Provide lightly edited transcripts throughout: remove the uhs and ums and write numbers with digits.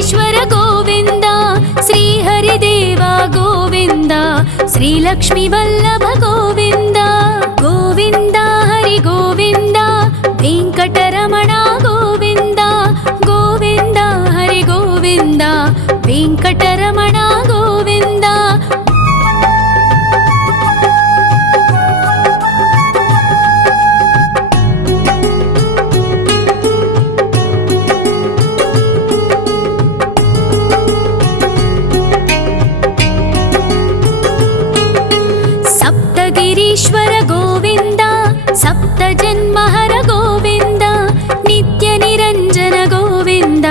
వెంకటేశ్వర గోవింద, శ్రీహరిదేవ గోవింద, శ్రీలక్ష్మీ వల్లభ గోవింద. గోవింద హరి గోవింద, వెంకటరమణ గోవింద. గోవింద హరి గోవింద, వెంకటరమణ గోవింద. సప్తగిరీశ్వర గోవింద, సప్త జన్మహర గోవింద, నిత్య నిరంజన గోవింద,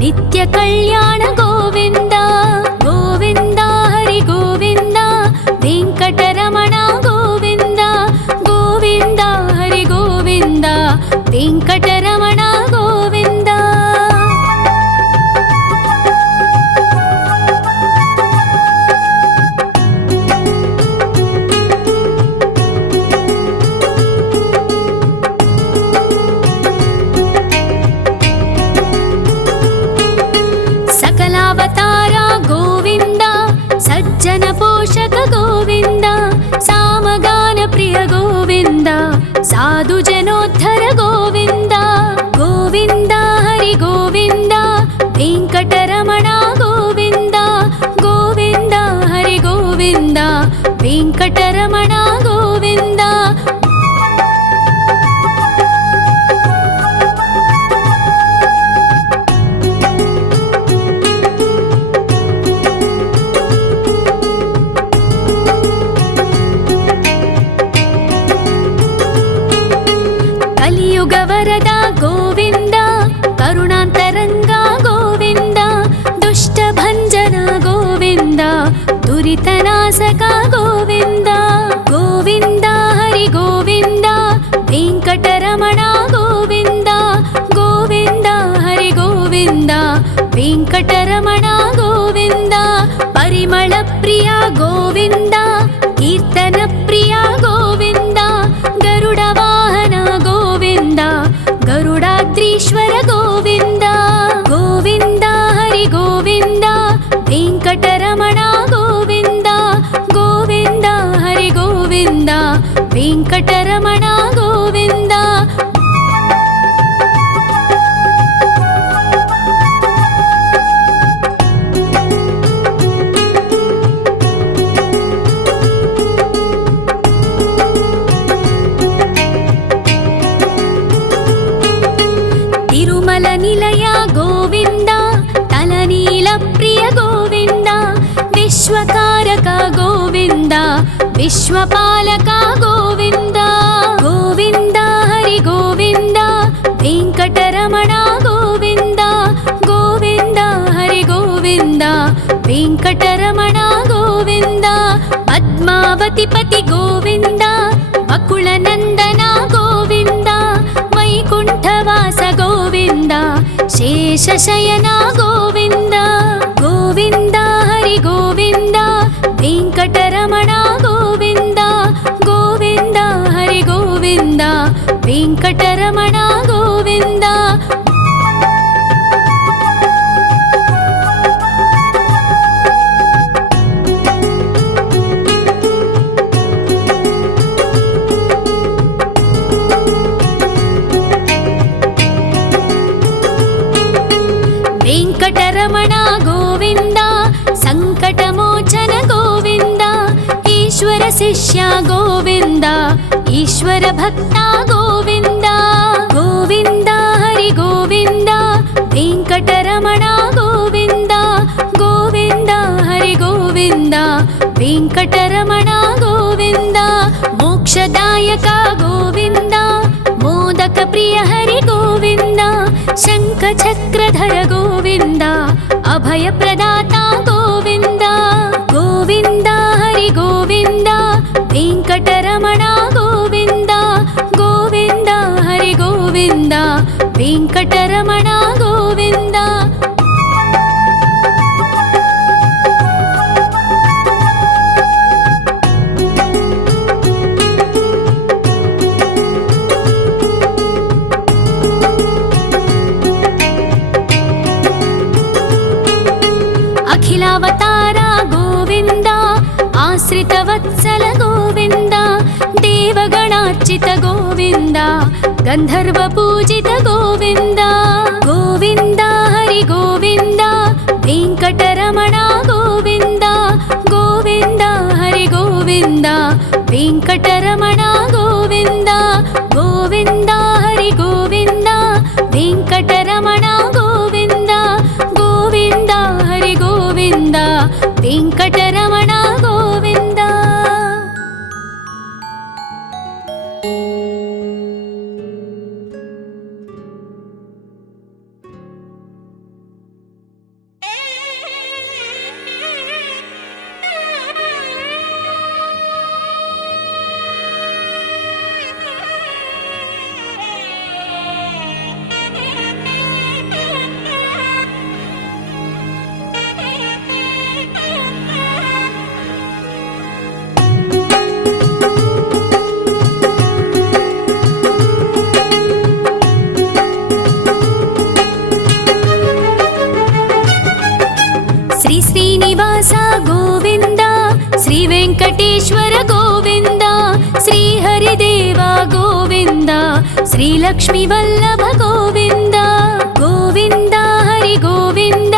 నిత్య కళ్యాణ గోవింద. గోవింద హరి గోవింద, వెంకటరమణ గోవింద. గోవింద హరి గోవింద, వెంకటరమణ గోవింద. సకలావతార గోవింద, సజ్జన పోషక గోవింద, సామగాన ప్రియ గోవింద, సాధు జనోద్ధర గోవింద. గోవింద హరి గోవింద, వెంకటరమణ గోవింద. గోవింద హరి గోవింద, వెంకటరమణ గోవింద. కలియుగ వరద గోవింద, కరుణాంతరంగ గోవింద, దుష్ట భంజన గోవింద, దురితనాశక గోవింద. గోవింద హరి గోవింద, వెంకటరమణ గోవింద. గోవింద హరి గోవింద, వెంకటరమణ గోవింద. పరిమళ ప్రియ గోవింద, కీర్తన ప్రియ గోవింద, గరుడ వాహన గోవింద, గరుడాద్రీశ్వర గోవింద. గోవింద హరి గోవింద, వెంకటరమణ గోవింద. గోవింద హరి గోవింద, వెంకటరమణ గోవింద. తిరుమల నిలయ గోవింద, తలనీల ప్రియ గోవింద, విశ్వకారక గోవింద, విశ్వపాలక గోవింద. గోవింద హరి గోవింద, వెంకటరమణ గోవింద. గోవింద హరి గోవింద, వెంకటరమణ గోవింద. పద్మావతి పతి గోవింద, వకుళ నందన గోవింద, వైకుంఠవాస గోవింద, శేషశయన గోవింద. గోవింద హరి గోవింద, వెంకటరమణ గోవింద. గోవింద హరి గోవింద, వెంకటరమణ గోవింద. వెంకటరమణ గోవింద, సంకటమోచన గోవింద, ఈశ్వర శిష్య గోవింద, ఈశ్వర భక్త గోవింద. గోవింద హరి గోవింద, వెంకటరమణ గోవింద. గోవింద హరి గోవింద, వెంకటరమణ గోవింద. మోక్షదాయక గోవింద, మోదక ప్రియ హరి గోవింద, శంఖ చక్రధర గోవింద, అభయ ప్రదాత గోవింద. గోవింద హరి గోవింద, వెంకటరమణ గోవింద. గోవింద హరి గోవింద, వెంకటరమణ గోవింద. आश्रितवत्सल गोविन्द देवगणार्चित गोविन्द गन्धर्वपूजित गोविन्द गोविन्द हरि गोविन्द वेङ्कटरमण गोविन्द गोविन्द हरि गोविन्द वेङ्कटरमण गोविन्द गोविन्द हरि गोविन्द वेङ्कटरमण गोविन्द गोविन्द हरि गोविन्द वेङ्कटरमण गोविन्द। श्रीनिवास गोविन्द श्री वेङ्कटेश्वर गोविन्द श्री हरिदेव गोविन्द श्री लक्ष्मीवल्लभ गोविन्द गोविन्द हरि गोविन्द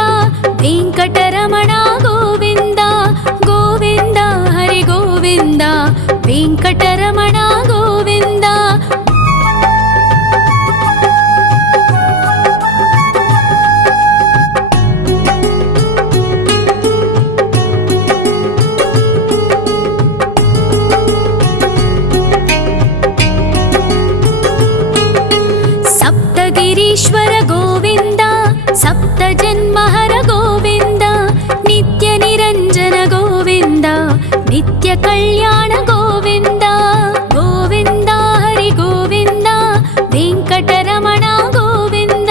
वेङ्कटरमण गोविन्द गोविन्द हरि गोविन्द वेङ्कटरमण गोविन्द। गिरीश्वर गोविन्द सप्तजन्महर गोविन्द नित्यनिरञ्जन गोविन्द नित्यकल्याण गोविन्द गोविन्द हरि गोविन्द वेङ्कटरमण गोविन्द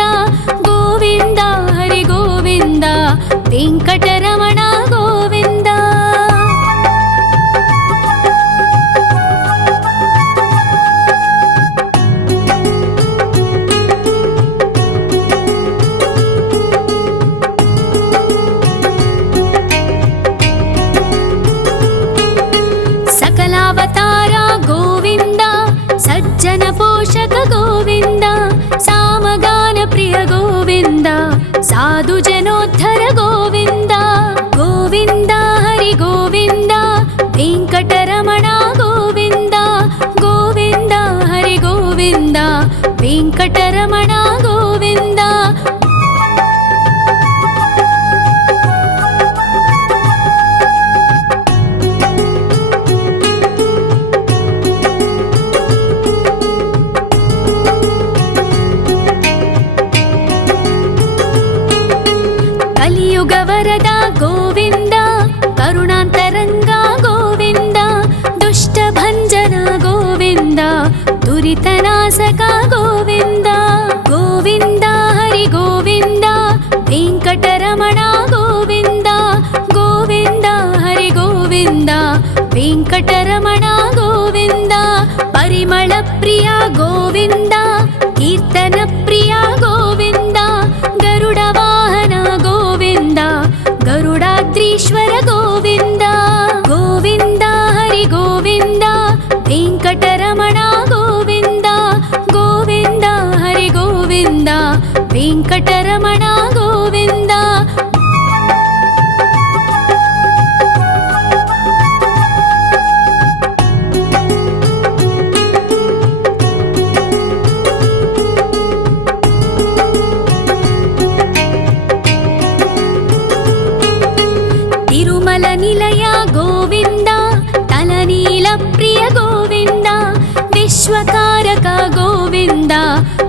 गोविन्द हरि गोविन्द वेङ्कटरमण गोविन्द। सकलावतार गोविन्द सज्जन पोषक गोविन्द सामगान प्रिय गोविन्द साधु जनोद्धर गोविन्द गोविन्द हरि गोविन्द वेङ्कटरमण गोविन्द गोविन्द हरि गोविन्द वेङ्कटरमण गोविन्द। कलियुग वरद गोविन्द करुणान्तरङ्ग गोविन्द दुष्टभञ्जन गोविन्द दुरितनाशक गोविन्द गोविन्द हरि गोविन्द वेङ्कटरमण गोविन्द गोविन्द हरि गोविन्द वेङ्कटरमण गोविन्द। परिमल प्रिय गोविन्द कीर्तन प्रिय गोविन्द गरुड वाहन गोविन्द गरुडाद्रीश्वर गोविन्द गोविन्द हरि गोविन्द वेङ्कटरमण गोविन्द गोविन्द हरि गोविन्द वेङ्कटरमण गोविन्द। तिरुमल निलय गोविन्द तलनील प्रिय गोविन्द विश्वकारक गोविन्द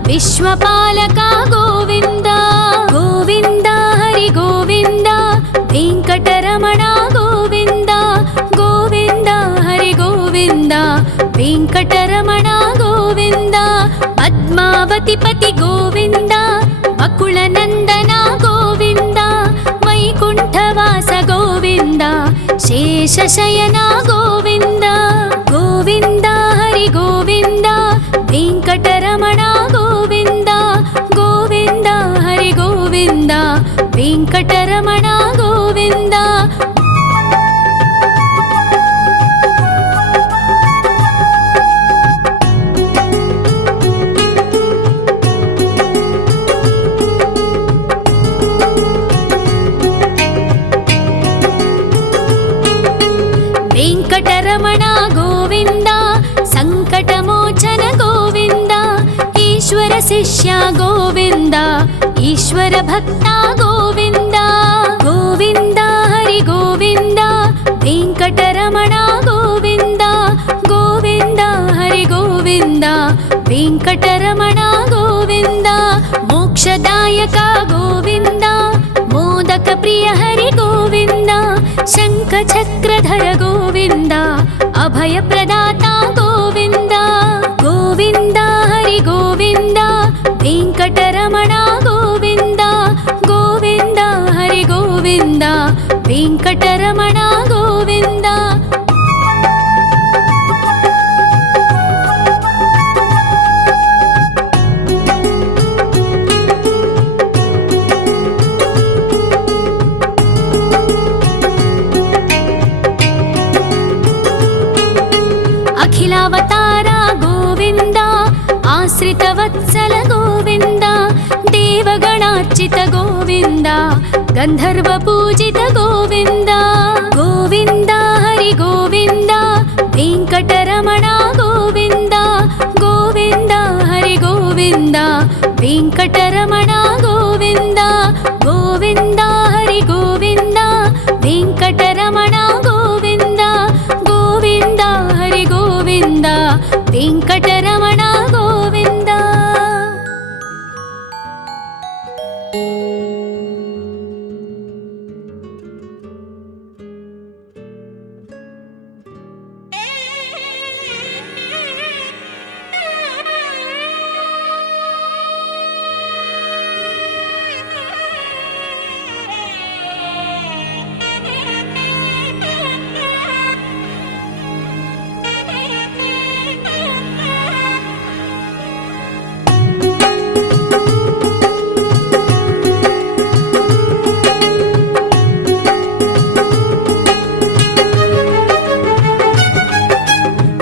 विश्वपालक गोविन्द गोविन्द हरि गोविन्द वेङ्कटरमण गोविन्द गोविन्द हरि गोविन्द वेङ्कटरमण गोविन्द। पद्मावति पति गोविन्द बकुलनन्दन गोविन्द वैकुण्ठवास गोविन्द शेषशयन गोविन्द गोविन्द हरि गोविन्द वेङ्कटरमण गोविन्द गोविन्द हरि गोविन्द वेङ्कटरमण गोविन्द। వెంకటరమణ గోవింద సంకటమోచన గోవింద ఈశ్వర శిష్య గోవింద ఈశ్వర భక్త గోవింద గోవింద హరి గోవింద వెంకటరమణ గోవింద గోవింద హరి గోవింద వెంకటరమణ గోవింద మోక్షదాయక గోవింద మోదక ప్రియ హరి గోవింద శంఖ చక్రధర గోవింద అభయ ప్రదాత గోవింద గోవింద హరి గోవింద వెంకటరమణ గోవింద గోవింద హరి గోవింద వెంకటరమణ గోవింద అఖిలావతార గోవింద ఆశ్రిత వత్సల గోవింద దేవగణార్చిత గోవింద గంధర్వ పూజిత గోవింద గోవింద హరి గోవింద వెంకటరమణ గోవింద గోవింద హరి గోవింద వెంకటరమణ గోవింద గోవింద హరి గోవింద వెంకటరమణ గోవింద గోవింద హరి గోవింద వెంకటరమణ గోవింద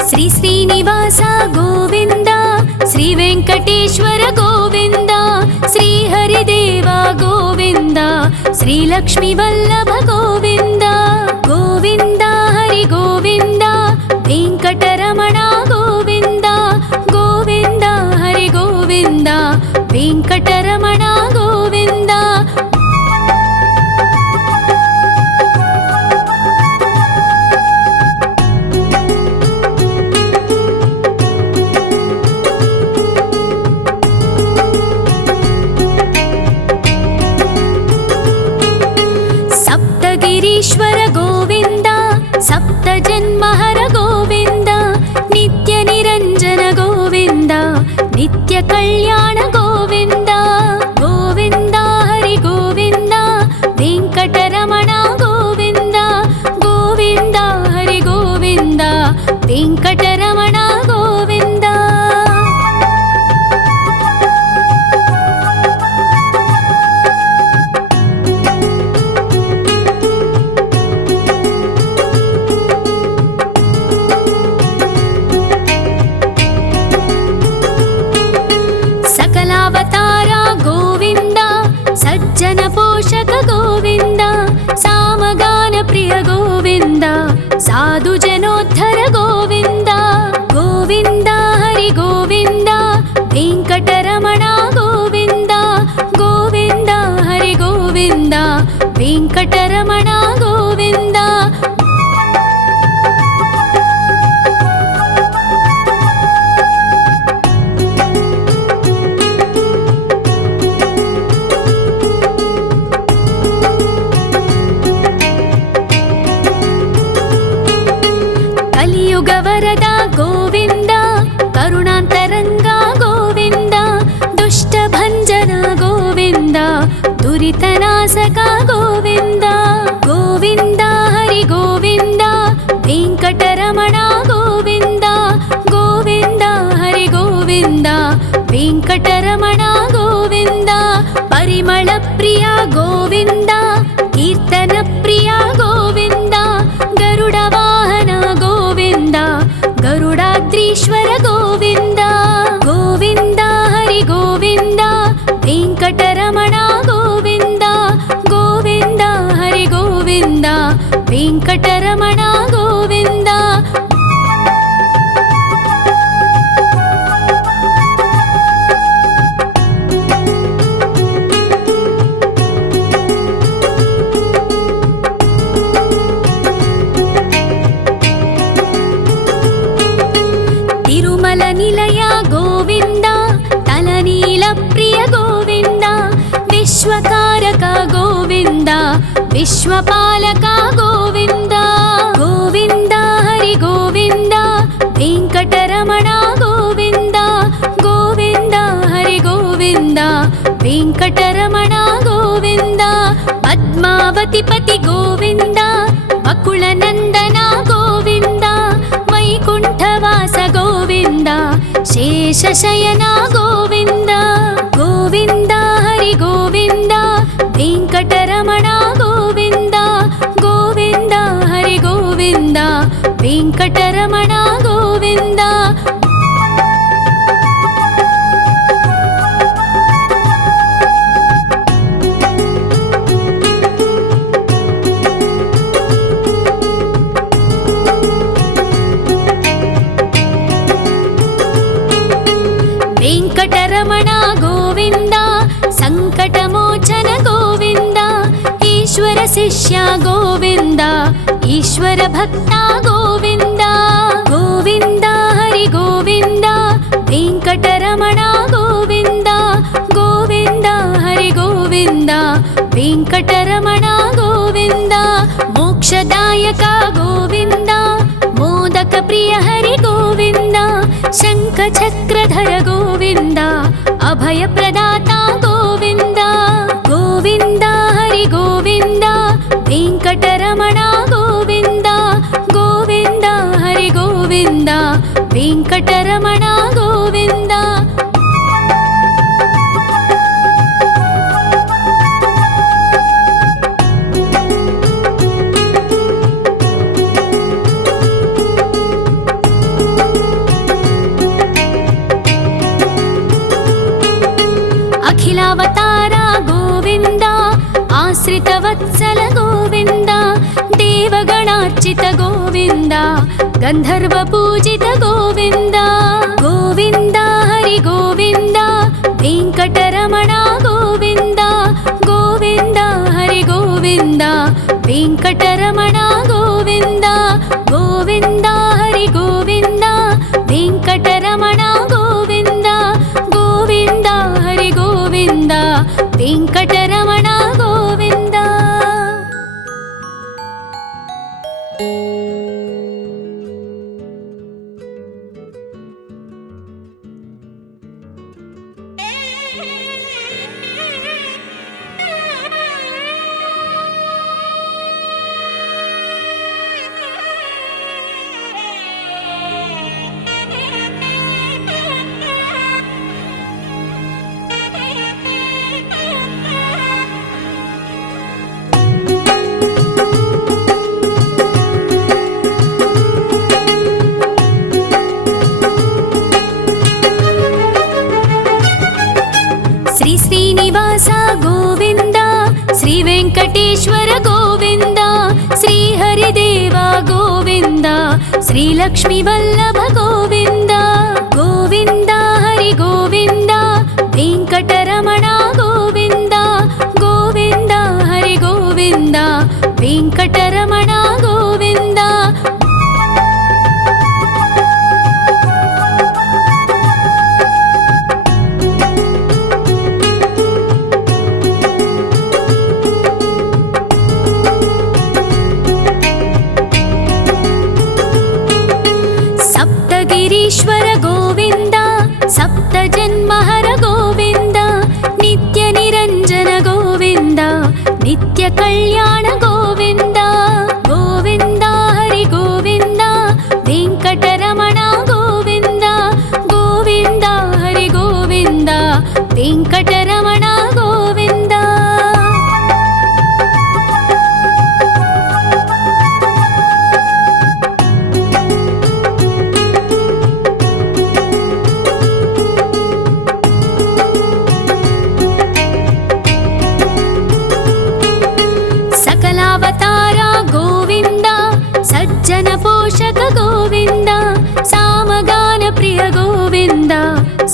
శ్రీ శ్రీనివాస గోవింద శ్రీ వెంకటేశ్వర గోవింద శ్రీ హరిదేవ గోవింద శ్రీ లక్ష్మీ వల్లభ గోవింద గోవింద హరి గోవింద వెంకటరమణ గోవింద గోవింద హరి గోవింద వెంకటరమణ గోవింద సప్తగిరీశ్వర గోవింద సప్త జన్మహర గోవింద నిత్య నిరంజన గోవింద నిత్య కళ్యాణ గోవింద గోవింద హరి గోవింద వెంకటరమణ గోవింద గోవింద హరి గోవింద వెంకటరమణ గోవింద సకలావతార గోవింద సజ్జన పోషక గోవింద సామగాన ప్రియ గోవింద సాధు జనోద్ధర గోవింద గోవింద హరి గోవింద వెంకటరమణ గోవింద గోవింద హరి గోవింద వెంకటరమణ గోవింద కలియుగ వరద గోవింద కరుణాంతరంగ గోవింద దుష్ట భంజన గోవింద దురితనాశక గోవింద గోవింద హరి గోవింద వెంకటరమణ గోవింద గోవింద హరి గోవింద వెంకటరమణ గోవింద పరిమళ ప్రియ గోవింద కీర్తన ప్రియ గోవింద గరుడ వాహన గోవింద గరుడాద్రీశ్వర గోవింద గోవింద హరి గోవింద వెంకటరమణ గోవింద గోవింద హరి గోవింద వెంకటరమణ గోవింద विश्वपालका गोविन्द गोविन्द हरि गोविन्द वेङ्कटरमणा गोविन्द गोविन्द हरि गोविन्द वेङ्कटरमणा गोविन्द पद्मावतिपति गोविन्द बकुलनन्दना गोविन्द वैकुण्ठवास गोविन्द शेषशयना गोविन्द गोविन्द हरि गोविन्द वेङ्कटरमणा गोविन्द गोविन्द हरि गोविन्द वेङ्कटरमणा गोविन्द वेङ्कटरमणा गोविन्द सङ्कटमोचन गोविन्द ईश्वर शिष्या गोविन्द ईश्वर भक्ता गोविन्द गोविन्द हरि गोविन्द वेङ्कटरमणा गोविन्द गोविन्द हरि गोविन्द वेङ्कटरमणा गोविन्द मोक्षदायक गोविन्द मोदक प्रिय हरि गोविन्द शङ्खचक्रधर गोविन्द अभयप्रदाता गोविन्द गोविन्द हरि गोविन्द वेङ्कटरमणा गोविन्द गोविन्द हरि गोविन्द वेङ्कटरमणा गोविन्द अखिलावतारा गोविन्द आश्रितवत्सल गोविन्द देवगणार्चित गोविन्द गन्धर्वपूजित गोविन्द गोविन्द हरि गोविन्द वेङ्कटरमणा गोविन्द गोविन्द हरि गोविन्द वेङ्कटरमणा गोविन्द गोविन्द हरि गोविन्द वेङ्कटरमणा गोविन्द गोविन्द हरि गोविन्द वेङ्कटरमणा गोविन्द श्री श्रीनिवास गोविन्द श्री वेङ्कटेश्वर गोविन्द श्री हरिदेव गोविन्द श्री लक्ष्मीवल्लभ गोविन्द गोविन्द हरि गोविन्द वेङ्कटरमणा गोविन्द गोविन्द हरि गोविन्द वेङ्कटरमणा गोविन्द सप्तगिरीश्वर गोविन्द सप्तजन्महर गोविन्द नित्यनिरञ्जन गोविन्द नित्यकल्याण गोविन्द गोविन्द हरि गोविन्द वेङ्कटरमणा गोविन्द गोविन्द हरि गोविन्द वेङ्कटरमणा गोविन्द सकलावतारा गोविन्द सज्जन पोषक गोविन्द सामगान प्रिय गोविन्द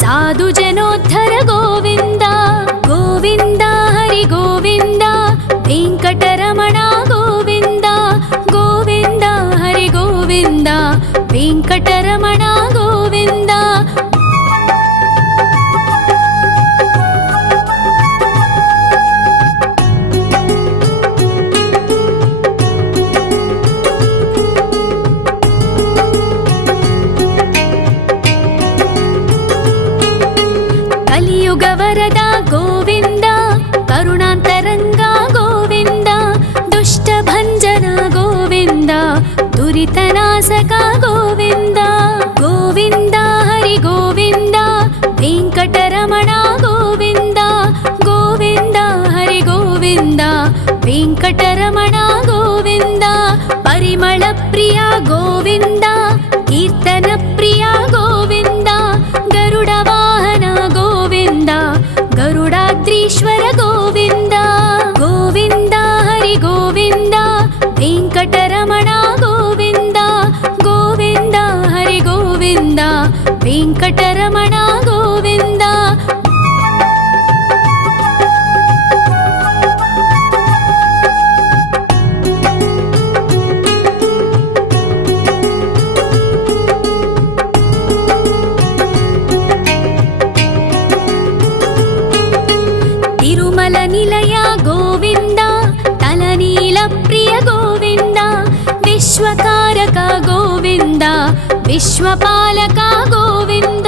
साधु जनोद्धर गोविन्द गोविन्द हरि गोविन्द वेङ्कटरमणा गोविन्द गोविन्द हरि गोविन्द वेङ्कटरमणा गोविन्द विश्वकारक गोविन्द विश्वपालक गोविन्द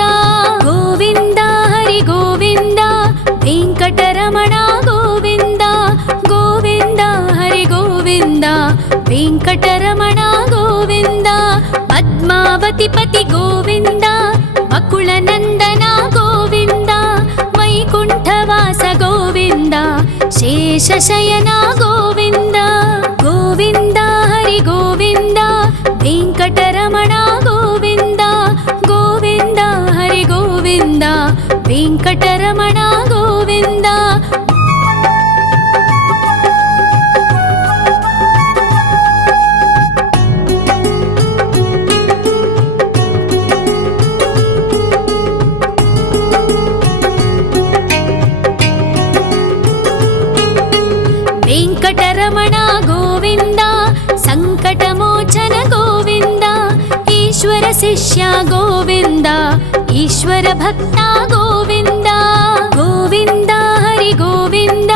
गोविन्द हरि गोविन्द वेङ्कटरमण गोविन्द गोविन्द हरि गोविन्द वेङ्कटरमण गोविन्द पद्मावतिपति गोविन्द वकुलनन्दन गोविन्द वैकुण्ठवास गोविन्द शेषशयन गोविन्द गोविन्द हरि गोविन्द वेङ्कटरमण गोविन्द गोविन्द हरि गोविन्द वेङ्कटरमण गोविन्द वेङ्कटरमण गोविन्द सङ्कटमोचन गोविन्द ईश्वर शिष्य गोविन्द ईश्वर भक्त गोविन्द गोविन्द हरि गोविन्द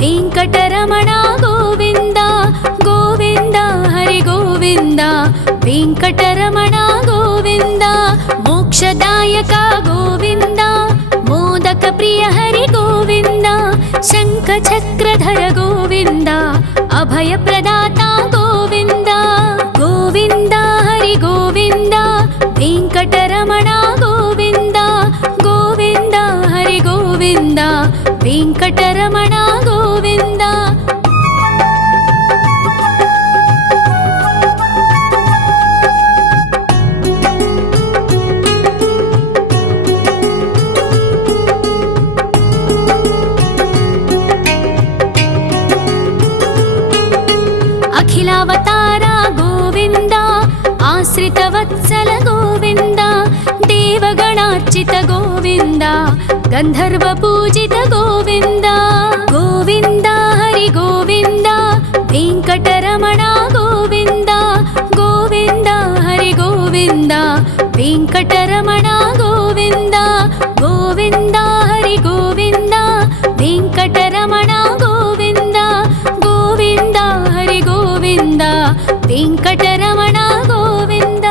वेङ्कटरमण गोविन्द गोविन्द हरि गोविन्द वेङ्कटरमण गोविन्द मोक्षदायक गोविन्द मोदक प्रिय हरि गोविन्द शङ्खचक्रधर गोविन्द अभयप्रदाता गोविन्द गोविन्द हरि गोविन्द वेङ्कटरमण गोविन्द गोविन्द हरि गोविन्द वेङ्कटरमण गोविन्द अखिलावतार गोविन्द आश्रितवत्सल गोविन्द देवगणार्चित गोविन्द गन्धर्वपूजित गोविन्द गोविन्द हरि गोविन्द वेङ्कटरमण गोविन्द गोविन्द हरि गोविन्द वेङ्कटरमण गोविन्द गोविन्द हरि गोविन्द वेङ्कटरमण गोविन्द गोविन्द हरि गोविन्द वेङ्कटरमण गोविन्द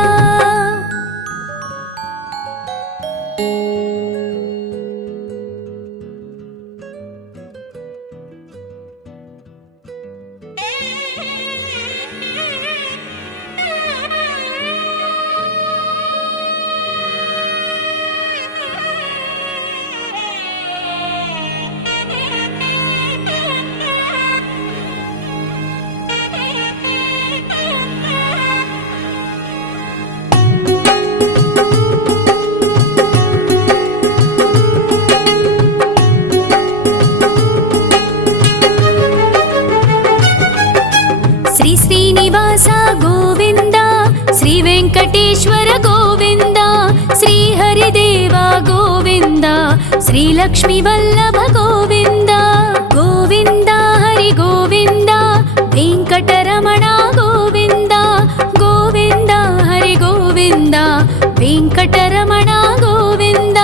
श्री श्रीनिवास गोविन्द श्री वेङ्कटेश्वर गोविन्द श्री हरिदेव गोविन्द श्री लक्ष्मीवल्लभ गोविन्द गोविन्द हरि गोविन्द वेङ्कटरमण गोविन्द गोविन्द हरि गोविन्द वेङ्कटरमण गोविन्द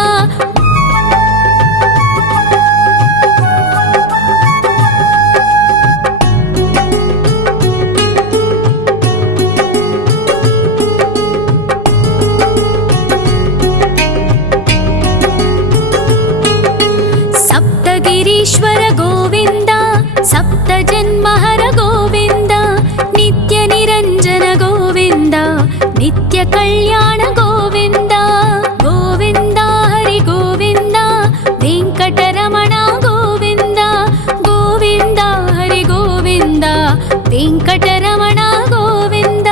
सप्तगिरीश्वर गोविन्द सप्तजन्महर गोविन्द नित्यनिरञ्जन गोविन्द नित्यकल्याण गोविन्द गोविन्द हरि गोविन्द वेङ्कटरमण गोविन्द गोविन्द हरि गोविन्द वेङ्कटरमण गोविन्द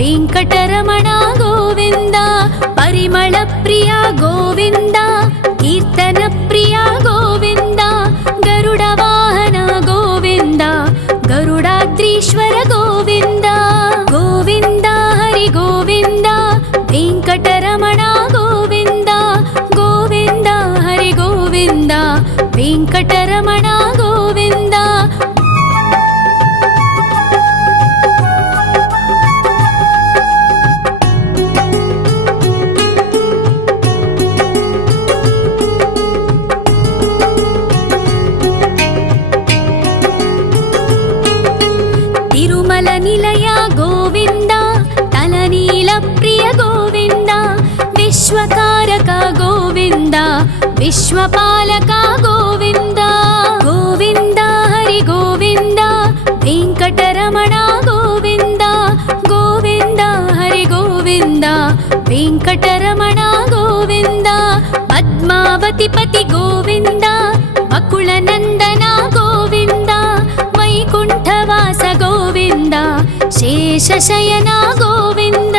ವೆಂಕಟರಮಣ ಗೋವಿಂದ. ಪರಿಮಳ ಪ್ರಿಯ ಗೋವಿಂದ, ಕೀರ್ತನ ಪ್ರಿಯ ಗೋವಿಂದ. ಗರುಡ ವಾಹನ ಗೋವಿಂದ, ಗರುಡಾದ್ರೀಶ್ವರ ಗೋವಿಂದ. ಗೋವಿಂದ ಹರಿ ಗೋವಿಂದ, ವೆಂಕಟರಮಣ ಗೋವಿಂದ. ಗೋವಿಂದ ಹರಿ ಗೋವಿಂದ, ವೆಂಕಟರಮಣ ಗೋವಿಂದ. ತಿರುಮಲ ನಿಲಯ ಗೋವಿಂದ, ತಲನೀಲ ಪ್ರಿಯ ಗೋವಿಂದ. ವಿಶ್ವಕಾರಕ ಗೋವಿಂದ, ವಿಶ್ವಪಾಲಕ ಗೋವಿಂದ. ಗೋವಿಂದ ಹರಿ ಗೋವಿಂದ, ವೆಂಕಟರಮಣ ಗೋವಿಂದ. ಗೋವಿಂದ ಹರಿ ಗೋವಿಂದ, ವೆಂಕಟರಮಣ ಗೋವಿಂದ. ಪದ್ಮಾವತಿ ಪತಿ ಗೋವಿಂದ, ಅಕುಳ ನಂದನ ಗೋವಿಂದ. ವೈಕುಂಠವಾಸ ಗೋವಿಂದ, ಶೇಷಶಯನ ಗೋವಿಂದ.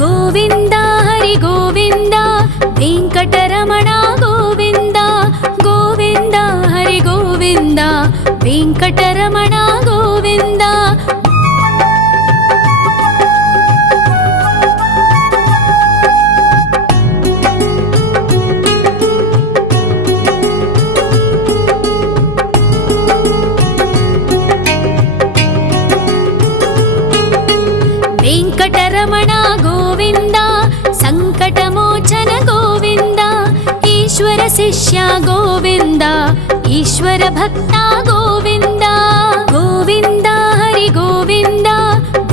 ಗೋವಿಂದ ಹರಿ ಗೋವಿಂದ, ವೆಂಕಟರಮಣ ಗೋವಿಂದ. ಗೋವಿಂದ ಹರಿ ಗೋವಿಂದ, ವೆಂಕಟರಮಣ ಗೋವಿಂದ. ವೆಂಕಟರಮಣ ಗೋವಿಂದ, ಸಂಕಟಮೋಚನ ಗೋವಿಂದ. ಈಶ್ವರ ಶಿಷ್ಯ ಗೋವಿಂದ, ಈಶ್ವರ ಭಕ್ತ ಗೋವಿಂದ. ಗೋವಿಂದ ಹರಿ ಗೋವಿಂದ,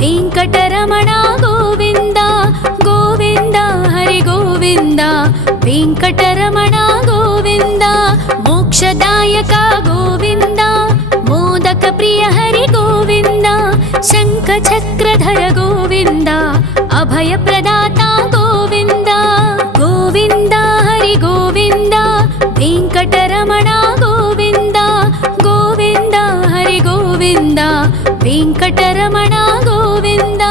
ವೆಂಕಟರಮಣ ಗೋವಿಂದ. ಗೋವಿಂದ ಹರಿ ಗೋವಿಂದ, ವೆಂಕಟರಮಣ ಗೋವಿಂದ. ಮೋಕ್ಷದಾಯಕ ಗೋವಿಂದ, ಮೋದಕ ಪ್ರಿಯ ಹರಿ ಗೋವಿಂದ. ಶಂಖ ಚಕ್ರಧರ ಗೋವಿಂದ, ಅಭಯ ಪ್ರದಾತ ಗೋವಿಂದ. ಗೋವಿಂದ ಹರಿ ಗೋವಿಂದ, ವೆಂಕಟರಮಣ ಗೋವಿಂದ. ಗೋವಿಂದ ಹರಿ ಗೋವಿಂದ, ವೆಂಕಟರಮಣ ಗೋವಿಂದ.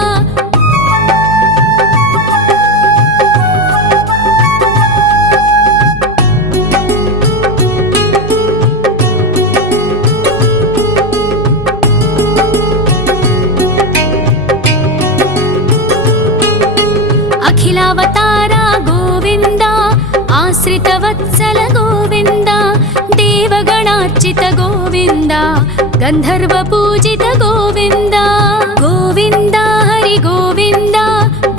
ಅಖಿಲಾವತಾರ ಗೋವಿಂದ, ಆಶ್ರಿತ ವತ್ಸಲ ಗೋವಿಂದ. ದೇವಗಣಾರ್ಚಿತ ಗೋವಿಂದ, ಗಂಧರ್ವ ಪೂಜಿತ ಗೋವಿಂದ. ಗೋವಿಂದ ಹರಿ ಗೋವಿಂದ,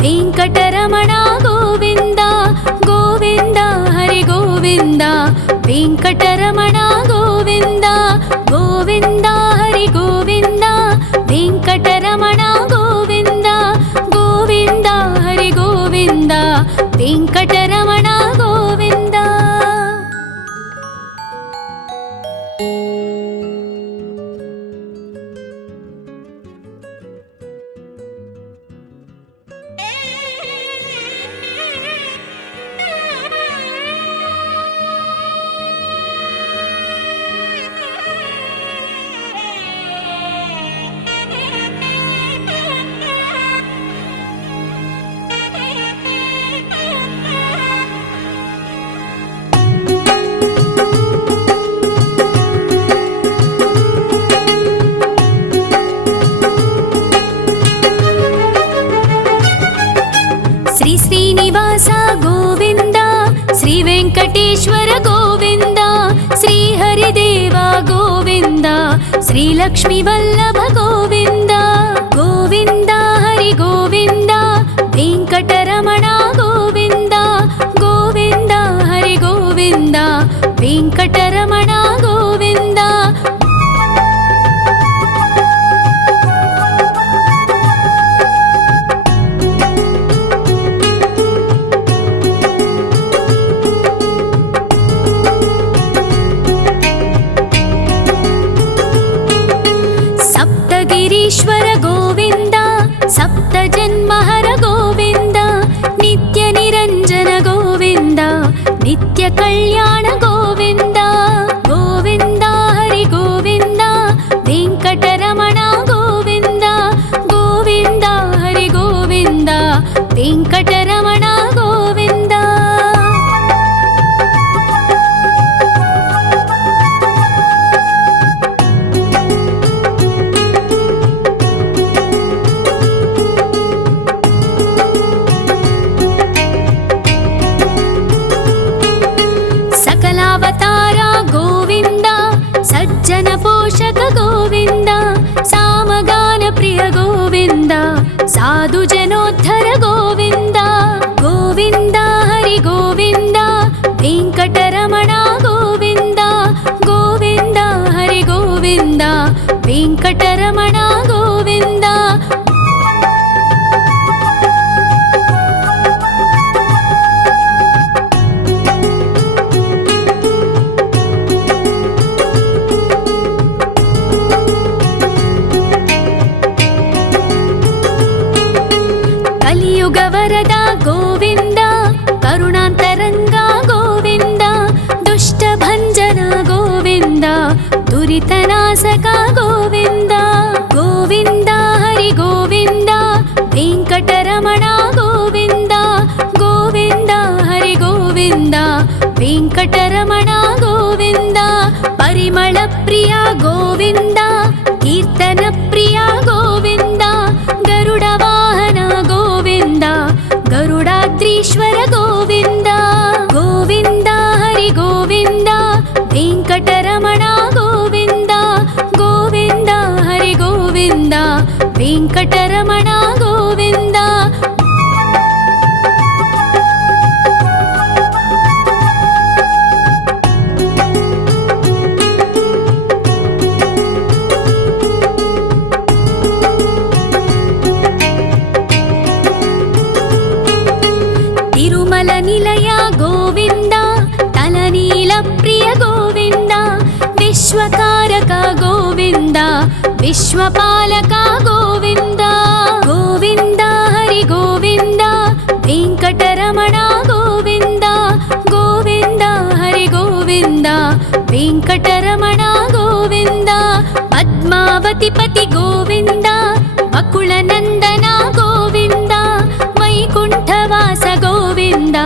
ವೆಂಕಟರಮಣ ಗೋವಿಂದ. ಗೋವಿಂದ ಹರಿ ಗೋವಿಂದ, ವೆಂಕಟರಮಣ ಗೋವಿಂದ. ಗೋವಿಂದ ಹರಿ ಗೋವಿಂದ, ವೆಂಕಟರಮಣ ಗೋವಿಂದ. ಗೋವಿಂದ ಹರಿ ಗೋವಿಂದ, ವೆಂಕಟರಮಣ ಗೋವಿಂದ. ಶ್ರೀ ಶ್ರೀನಿವಾಸ ಗೋವಿಂದ, ಶ್ರೀ ವೆಂಕಟೇಶ್ವರ ಗೋವಿಂದ. ಶ್ರೀ ಹರಿದೇವ ಗೋವಿಂದ, ಶ್ರೀ ಲಕ್ಷ್ಮೀ ವಲ್ಲಭ ಗೋವಿಂದ. ಗೋವಿಂದ ಹರಿ ಗೋವಿಂದ, ವೆಂಕಟರಮಣ ಗೋವಿಂದ. ಗೋವಿಂದ ಹರಿ ಗೋವಿಂದ, ವೆಂಕಟರಮಣ ಗೋವಿಂದ. కలియుగ వరద గోవింద, కరుణాంతరంగ గోవింద, దుష్ట భంజన గోవింద, దురితనాశక గోవింద. గోవింద హరి గోవింద, వెంకటరమణ గోవింద, గోవింద హరి గోవింద, వెంకటరమణ గోవింద. పరిమళ ప్రియ గోవింద, కీర్తన ప్రియ గోవింద, గరుడ వాహన గోవింద, గరుడాద్రీశ్వర గోవింద. గోవింద హరి గోవింద, వెంకటరమణ గోవింద, గోవింద హరి గోవింద, వెంకటరమణ గోవింద. తిరుమల నిలయ గోవింద, తలనీల ప్రియ గోవింద, విశ్వకారక గోవింద, విశ్వపాలక గోవింద. గోవింద హరి గోవింద, వెంకటరమణ గోవింద, గోవింద హరి గోవింద, వెంకటరమణ గోవింద. పద్మావతి పతి గోవింద, వకుళ నందన గోవింద, వైకుంఠవాస గోవింద,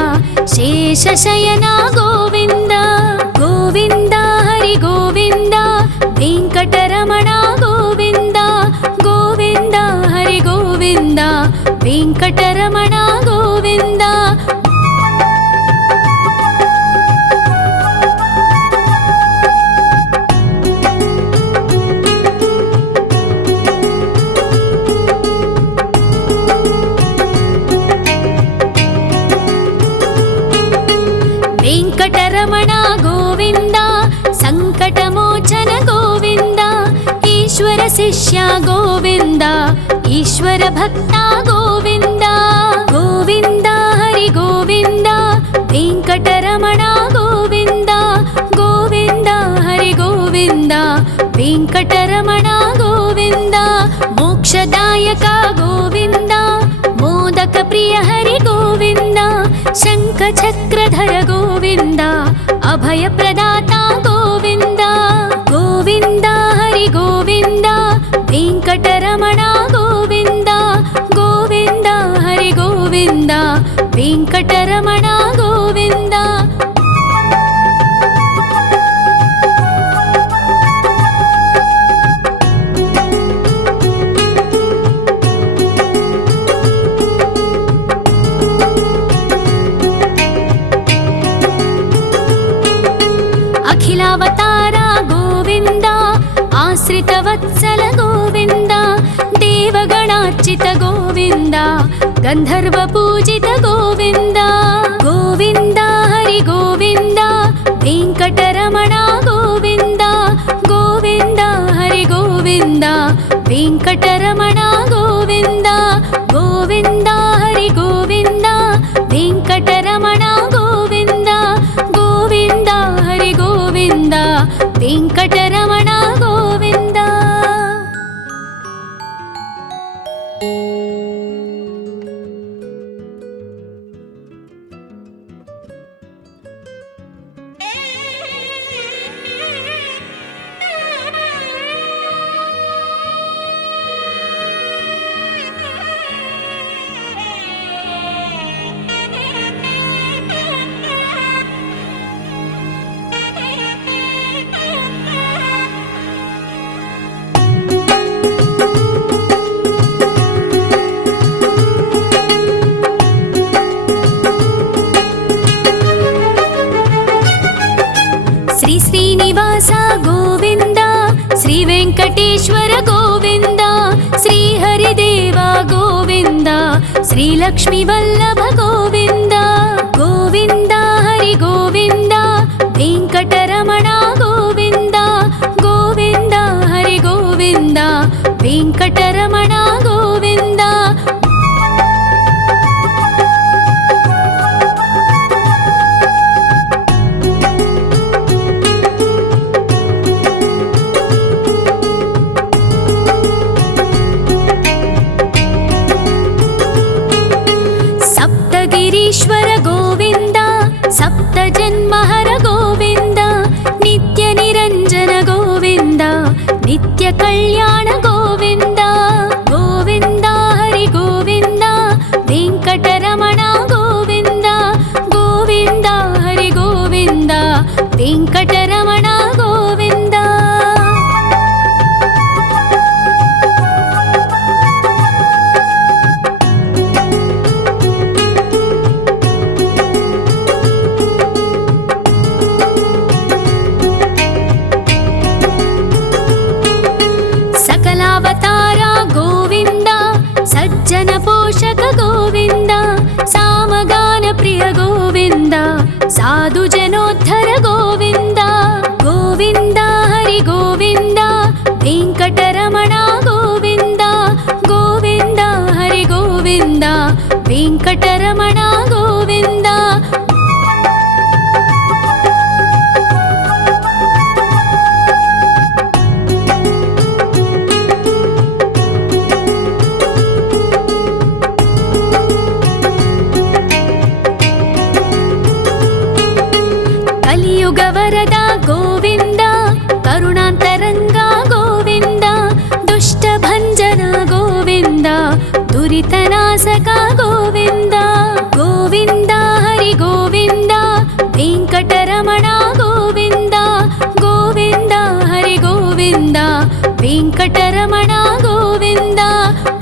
శేషశయన గోవింద. గోవింద హరి గోవింద, వెంకటరమణ గోవింద, గోవింద హరి గోవింద, వెంకటరమణ గోవింద. వెంకటరమణ గోవింద, సంకటమోచన గోవింద, ఈశ్వర శిష్య గోవింద, ఈశ్వర భక్త గోవింద. గోవింద హరి గోవింద, వెంకటరమణ గోవింద, గోవింద హరి గోవింద, వెంకటరమణ గోవింద. మోక్షదాయక గోవింద, మోదక ప్రియ హరి గోవింద, శంఖ చక్రధర గోవింద, అభయ ప్రదాత గోవింద. గోవింద హరి గోవింద, వెంకటరమణ గోవింద, గోవింద హరి గోవింద, వెంకటరమణ గోవింద. అఖిలావతార గోవింద, ఆశ్రిత వత్సల గోవింద, దేవగణార్చిత గోవింద, గంధర్వ పూజిత గోవింద. గోవింద హరి గోవింద, వెంకటరమణ గోవింద, గోవింద హరి గోవింద, వెంకటరమణ గోవింద. గోవింద హరి గోవింద, వెంకటరమణ గోవింద, గోవింద హరి గోవింద, వెంకటరమణ గోవింద. శ్రీనివాస గోవింద, శ్రీ వెంకటేశ్వర గోవింద, శ్రీ హరిదేవ గోవింద, శ్రీ లక్ష్మీ వల్లభ గోవింద. గోవింద హరి గోవింద, వెంకటరమణ గోవింద, గోవింద హరి గోవింద, వెంకటరమణ గోవింద. जन्महर गोविन्द नित्य निरञ्जन गोविन्द नित्य कल्याण गोविन्द गोविन्द हरि गोविन्द वेङ्कटरमण गोविन्द गोविन्द हरि गोविन्द वेङ्कटरमण गोविन्द सकलावतार गोविन्द सज्जन पोषक गोविन्द सामगान प्रिय गोविन्द साधु जनोद्धर गोविन्द गोविन्द हरि गोविन्द वेङ्कटरमण गोविन्द गोविन्द हरि गोविन्द वेङ्कटरमण गोविन्द कलियुग वरद गोविन्द करुणान्तरङ्ग गोविन्द दुष्टभञ्जन गोविन्द दुरितनाशक गोविन्द गोविन्द हरि गोविन्द वेङ्कटरमण गोविन्द गोविन्द हरि गोविन्द वेङ्कटरमण गोविन्द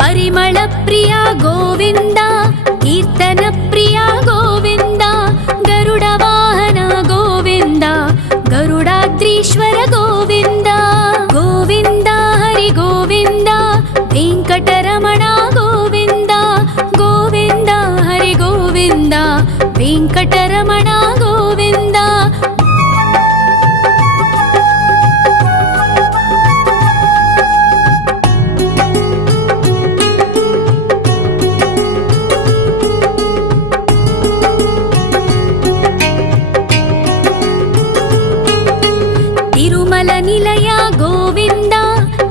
परिमल प्रिय गोविन्द कीर्तन प्रिय गोविन्द गरुड वाहन गोविन्द गरुडाद्रीश्वर गोविन्द गोविन्द हरि गोविन्द वेङ्कटरमण गोविन्द गोविन्द हरि गोविन्द वेङ्कटरमण गोविन्द तिरुमल निलय गोविन्द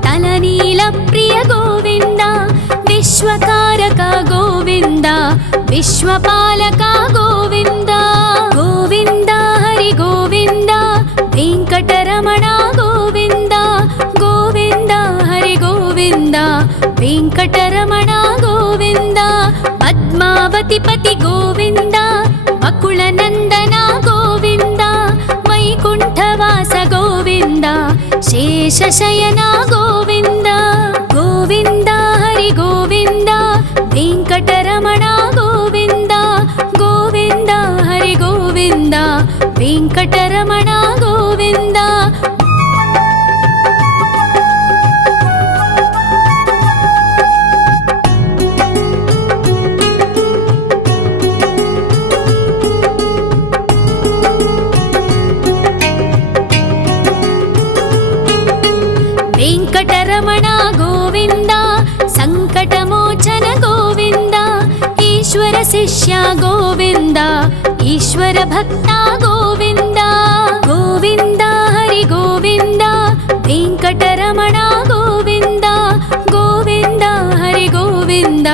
तलनील प्रिय गोविन्द विश्वकारक गोविन्द विश्वपालक गोविन्द गोविन्द हरि गोविन्द वेङ्कटरमण गोविन्द गोविन्द हरि गोविन्द वेङ्कटरमण गोविन्द पद्मावति पति गोविन्द बकुलनन्दन गोविन्द वैकुण्ठवास गोविन्द शेषशयन गोविन्द गोविन्द हरि गोविन्द वेङ्कटरमण गोविन्द गोविन्द हरि गोविन्द वेङ्कटरमण गोविन्द वेङ्कटरमण गोविन्द सङ्कटमोचन गोविन्द ईश्वर शिष्य गोविन्द ईश्वर भक्त गोविन्द गोविन्द हरि गोविन्द वेङ्कटरमण गोविन्द गोविन्द हरि गोविन्द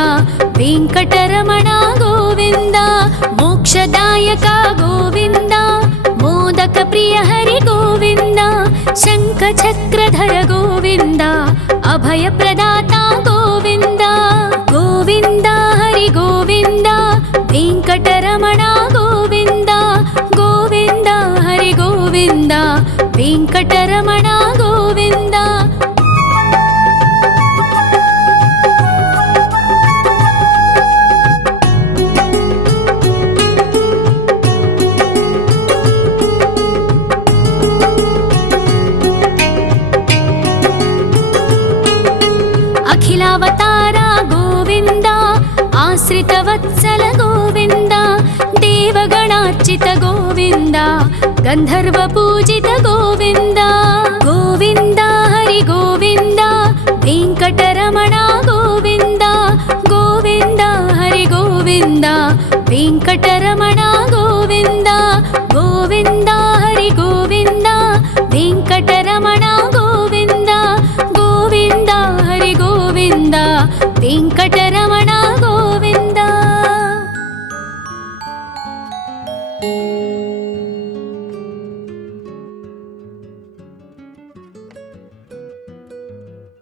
वेङ्कटरमण गोविन्द मोक्षदायक गोविन्द मोदक प्रिय हरि गोविन्द शङ्खचक्रधर गोविन्द अभय प्रदाता गोविन्द गोविन्द हरि गोविन्द वेङ्कटरमण गोविन्द गोविन्द हरि गोविन्द वेङ्कटरमण गोविन्द अखिलावतार गोविन्द आश्रितवत्सल गोविन्द देवगणार्चित गोविन्द गन्धर्व पूजित गोविन्द गोविन्द हरि गोविन्द वेङ्कटरमण गोविन्द गोविन्द हरि गोविन्द वेङ्कटरमण गोविन्द गोविन्द हरि गोविन्द वेङ्कटरमण गोविन्द गोविन्द हरि गोविन्द वेङ्कटरमण